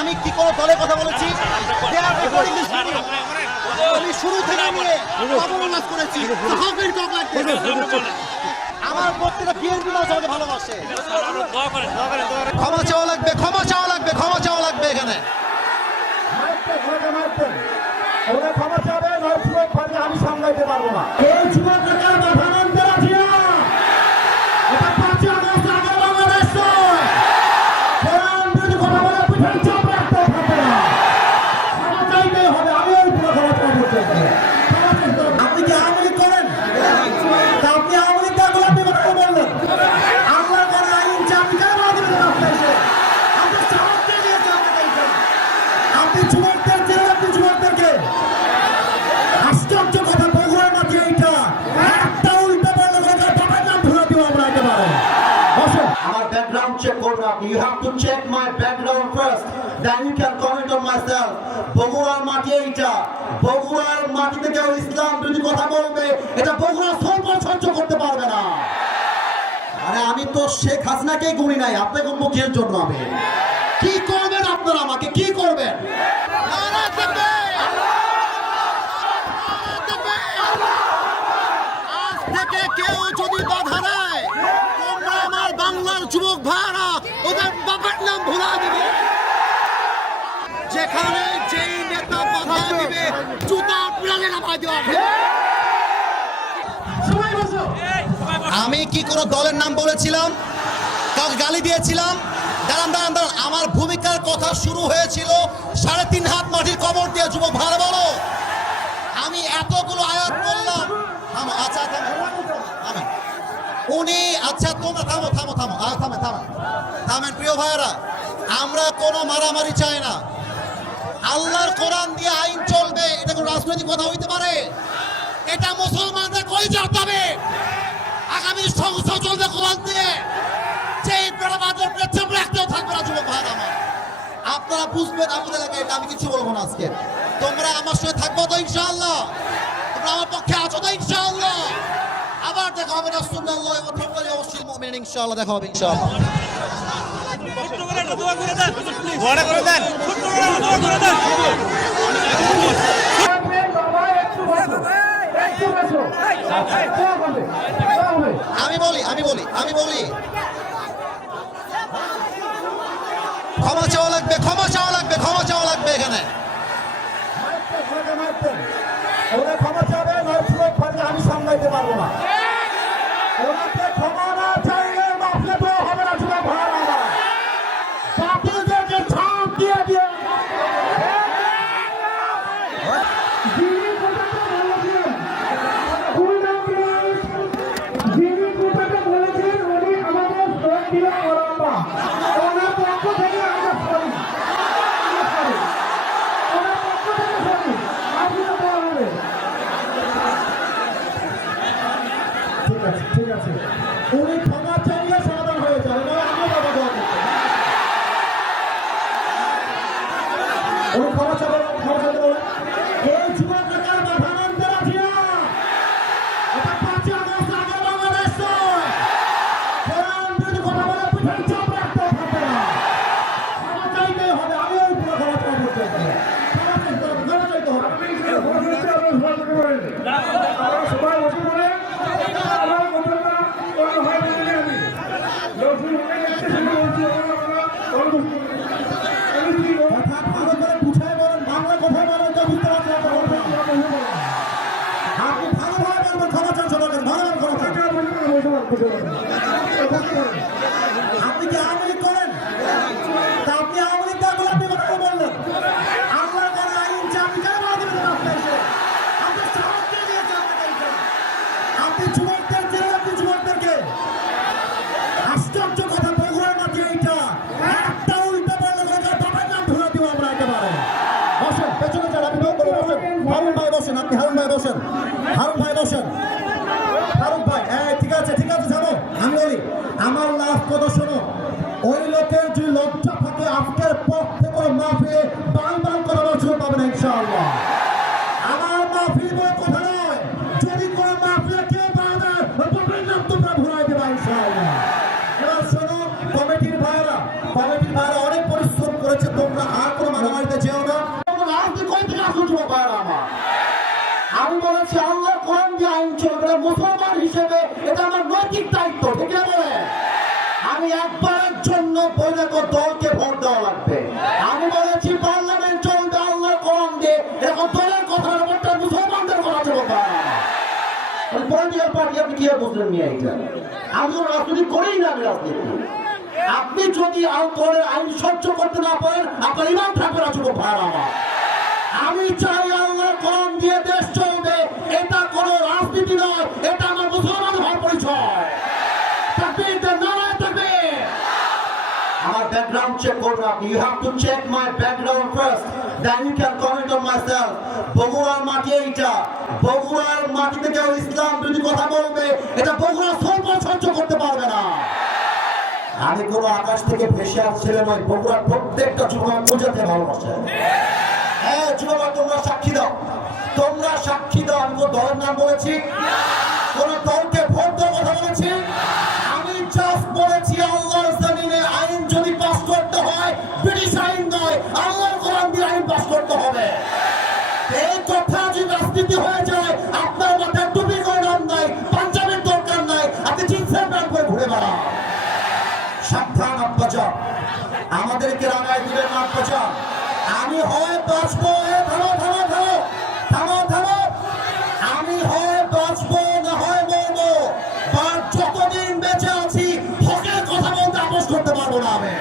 আমি কি কোনো দলের কথা বলেছি? আমি শুরু থেকে নিয়ে অবনাশ করেছি। আমার প্রত্যেকটা বিএনপি মানুষ আমাকে ভালোবাসে। ক্ষমা চাওয়া লাগবে, ক্ষমা চাওয়া লাগবে, ক্ষমা চাওয়া লাগবে এখানে। ক্ষমা চাবে আমি সামলাইতে পারবো না। এই যুবকের মাথা নামতে রাখি না। এটা 5 আগস্ট আগে বাংলাদেশ নয়। কোরআন বিরোধী কথা বলে পিঠের চাপ রাখতে থাকে না। ক্ষমা চাইতেই হবে। আমি ওই পুরো ক্ষমা চাইতে চাই। আপনি কি আওয়ামী লীগ করেন? তা আপনি আওয়ামী লীগ দেওয়া আপনি কথা বললেন। আল্লাহর করে আইন চাপি কেন আমাদের রাস্তায় এসে আপনি চাপতে দিয়েছে আপনাকে। আপনি যুবকদের জেলে আপনি যুবকদেরকে আশ্চর্য কথা বগুড়ার মাঝে এইটা একটা উল্টো বললে বাবার নাম ধরে দিব আমরা একেবারে। আমার ব্যাকগ্রাউন্ড চেক করবেন আপনি। You have to check my background first, then you can comment on myself. বগুড়ার মাটি এইটা, বগুড়ার মাটিতে কেউ ইসলাম বিরোধী কথা বলবে, এটা বগুড়া সরকার সহ্য করতে পারবে না। আরে আমি তো শেখ হাসিনাকেই গুনি নাই, আপনাকে মুখের জন্য আমি কি করবেন? আপনারা আমাকে কি করবেন? আজ থেকে কেউ যদি বাধা দেয়, তোমরা আমার বাংলার যুবক ভাইরা ওদের বাবার নাম ভুলা দিবে। যেখানে যেই নেতা বাধা দিবে জুতা প্রাণে নামাই দেওয়া হবে। আমি কি কোনো দলের নাম বলেছিলাম? কাউকে গালি দিয়েছিলাম? দাঁড়ান দাঁড়ান দাঁড়ান, আমার ভূমিকার কথা শুরু হয়েছিল 3.5 হাত মাটির কবর দিয়ে। যুবক ভালো বলো, আমি এতগুলো আয়াত বললাম। আচ্ছা উনি আচ্ছা তোমরা থামো থামো থামো থামেন থামেন থামেন প্রিয় ভাইয়েরা, আমরা কোনো মারামারি চাই না। আল্লাহর কোরআন দিয়ে আইন চলবে, এটা কোনো রাজনৈতিক কথা হইতে পারে? এটা মুসলমানদের কই যেতে হবে। আগামী সংসদ চলবে কোরআন দিয়ে। যেই বেড়াবাদের পেছন রাখতেও থাকবে না যুবক ভাইয়েরা আমার। আপনারা বুঝবেন আপনাদের এলাকায়, এটা আমি কিছু বলবো না আজকে। তোমরা আমার সঙ্গে থাকবো তো ইনশাআল্লাহ? তোমরা আমার পক্ষে আছো তো ইনশাআল্লাহ? আবার দেখা হবে রাসূলুল্লাহ ওয়া তাআলা ওয়াসিল মুমিনিন ইনশাআল্লাহ, দেখা হবে ইনশাআল্লাহ। আমি বলি ক্ষমা চাওয়া লাগবে, ক্ষমা চাওয়া লাগবে, ক্ষমা চাওয়া লাগবে এখানে। ক্ষমা চাবে আমি সামলাইতে পারবো না। ওনাকে ক্ষমা না চাইলে মাফলে তো হবে না। যুবক ভাইরা বাতিলদেরকে ছাপ দিয়ে দিয়ে ঠিক আছে, উনি ক্ষমা চাইলে সমাধান হয়ে যাবে। উনি ক্ষমা চাইতে বলেন। এই যুবকের মাথা নামতে রাখি না। এটা 5 আগস্ট আগে বাংলাদেশ নয়। কোরআন বিরোধী কথা বলে পিঠের চাপ রাখতে থাকে না। ক্ষমা চাইতেই হবে। আমি ওই পুরো ক্ষমা চাইতে চাই। ক্ষমা চাইতে হবে। সবাই বসে পড়ে আপনি কি আওয়ামী লীগ করেন? তা আপনি আওয়ামী লীগ দেওয়া আপনি কথা বললেন। আল্লাহর করে আইন চাপি কেন আমাদের রাস্তায় এসে আপনি চাপতে দিয়েছে আপনাকে। আপনি যুবকদের জেলে আপনি যুবকদেরকে আশ্চর্য কথা বগুড়ার মাঝে এইটা একটা উল্টো বললে বাবার নাম ধরে দিব আমরা একেবারে। বসেন পেছনে যান, আপনি বসেন। হারুন ভাই বসেন, আপনি হারুন ভাই বসেন। হারুন ভাই বসেন। হারুন ভাই ঠিক আছে ঠিক আছে যাবো। আমি বলি আমার লাস্ট কথা শোনো। ওই লোকের যে লজ্জা থাকে আজকের পর থেকে মাহফিলে বাল বাল করার সুযোগ পাবে না ইনশাআল্লাহ। আমার মাহফিল বলে কথা নয়, যদি কোনো মাহফিলে কেউ বাধা তোমরা ঘুরাই দেবা ইনশাআল্লাহ। এবার শোনো কমিটির ভাইরা, 99 দলকে ভোট দেওয়া লাগবে। আমি বলেছি পার্লামেন্ট চলবে আল্লাহর কোরআন দিয়ে, এরকম দলের কথা ব্যাপারটা মুসলমানদের কথা চলবে। পলিটিক্যাল পার্টি আপনি কি বুঝলেন মিয়া? এটা আমি তো রাজনীতি করেই না, আমি রাজনীতি। আপনি যদি দলের আইন সহ্য করতে না পারেন, আপনার ইমান থাকবে না যুবক ভাইরা আমার। আমি চাই আল্লাহর কোরআন দিয়ে দেশ চলবে, এটা কোনো রাজনীতি নয়, এটা আমার মুসলমান হওয়ার পরিচয়। তাকবীর দেন, নারায়ে তাকবীর। আমার ব্যাকগ্রাউন্ড চেক করবেন আপনি। You have to check my background first, then you can comment on myself. বগুড়ার মাটি এইটা, বগুড়ার মাটিতে কেউ ইসলাম বিরোধী কথা বলবে, এটা বগুড়া সর্ব সহ্য করতে পারবে না। আমি কোনো আকাশ থেকে ভেসে আসছিলাম নয়, বগুড়ার প্রত্যেকটা যুবক পূজাতে ভালোবাসে। হ্যাঁ যুবক, তোমরা সাক্ষী দাও, তোমরা সাক্ষী দাও। আমি কোন দলের নাম বলেছি? কোন দলকে ভোট দেওয়ার কথা বলেছি? আমি জাস্ট বলেছি আল্লাহর জমিনে আইন যদি পাস করতে হয়, ব্রিটিশ আইন নয়, আল্লাহর কোরআন দিয়ে আইন পাস করতে হবে। এই কথা যদি রাজনীতি হয়ে যায়, আপনার মাথায় টুপি গরম নাই, পাঞ্জাবের দরকার নাই, আপনি জিন্সের প্যান্ট পরে ঘুরে বেড়ান। সাবধান আব্বাজান, আমাদেরকে রাগায় দিবেন না আব্বাজান। আমি হয় বাঁচবো, থামো থামো থামো থামো থামো, আমি হয় বাঁচবো না হয় মরবো। আর যতদিন বেঁচে আছি হকের কথা বলতে আপোষ করতে পারবো না। আমি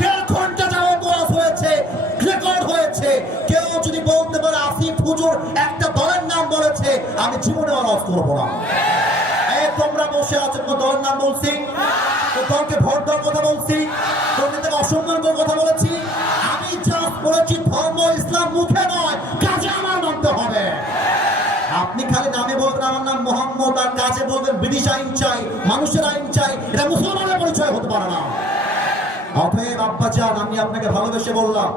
1.5 ঘন্টা যাবত ওয়াজ হয়েছে, রেকর্ড হয়েছে। কেউ যদি বলতে পারে আসিফ হুজুর একটা দলের নাম বলেছে, আমি জীবনে ওয়াজ করবো না। তোমরা বসে আছো, কোন দলের নাম বলছি? দলকে ভোট দেওয়ার কথা বলছি? তোমরা অসম্মান করার কথা বলেছি? আমি জাস্ট বলেছি ধর্ম ইসলাম মুখে নয়, কাজে আমার মানতে হবে। আপনি খালি নামে বলবেন আমার নাম মোহাম্মদ, আর কাজে বলবেন ব্রিটিশ আইন চাই, মানুষের আইন চাই, এটা মুসলমানের পরিচয় হতে পারে না। অতএব আব্বাজান, আমি আপনাকে ভালোবেসে বললাম,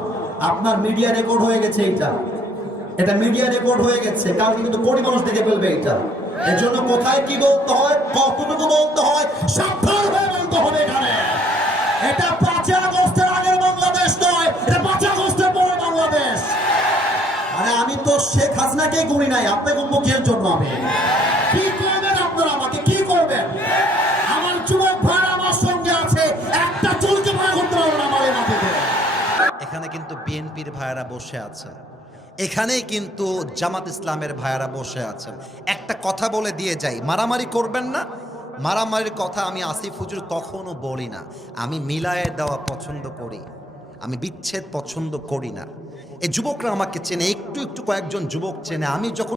আপনার মিডিয়া রেকর্ড হয়ে গেছে। এটা মিডিয়া রেকর্ড হয়ে গেছে, কালকে কিন্তু কোটি মানুষ দেখে ফেলবে এটা। এর জন্য কোথায় কি বলতে হয়, কতটুকু বলতে হয়, সাবধান হয়ে বলতে হবে। এখানে এটা 5 আগস্টের আগের বাংলাদেশ নয়, এটা 5 আগস্টের পরে বাংলাদেশ। আরে আমি তো শেখ হাসিনাকে গুনি নাই, আপনাকে মুখের জন্য আমি কি করবেন? আপনারা আমাকে কি করবেন? আমার যুবক ভাই আমার সঙ্গে আছে, একটা চুলকে ভয় করতে পারবে না আমার এই মাটিতে। এখানে কিন্তু বিএনপির ভাইয়েরা বসে আছে, এখানেই কিন্তু জামাত ইসলামের ভাইয়েরা বসে আছেন। একটা কথা বলে দিয়ে যাই, মারামারি করবেন না। মারামারির কথা আমি আসিফ হুজুর কখনো বলি না। আমি মিলায়ে দেওয়া পছন্দ করি, আমি বিচ্ছেদ পছন্দ করি না। এই যুবকরা আমাকে চেনে, একটু একটু কয়েকজন যুবক চেনে। আমি যখন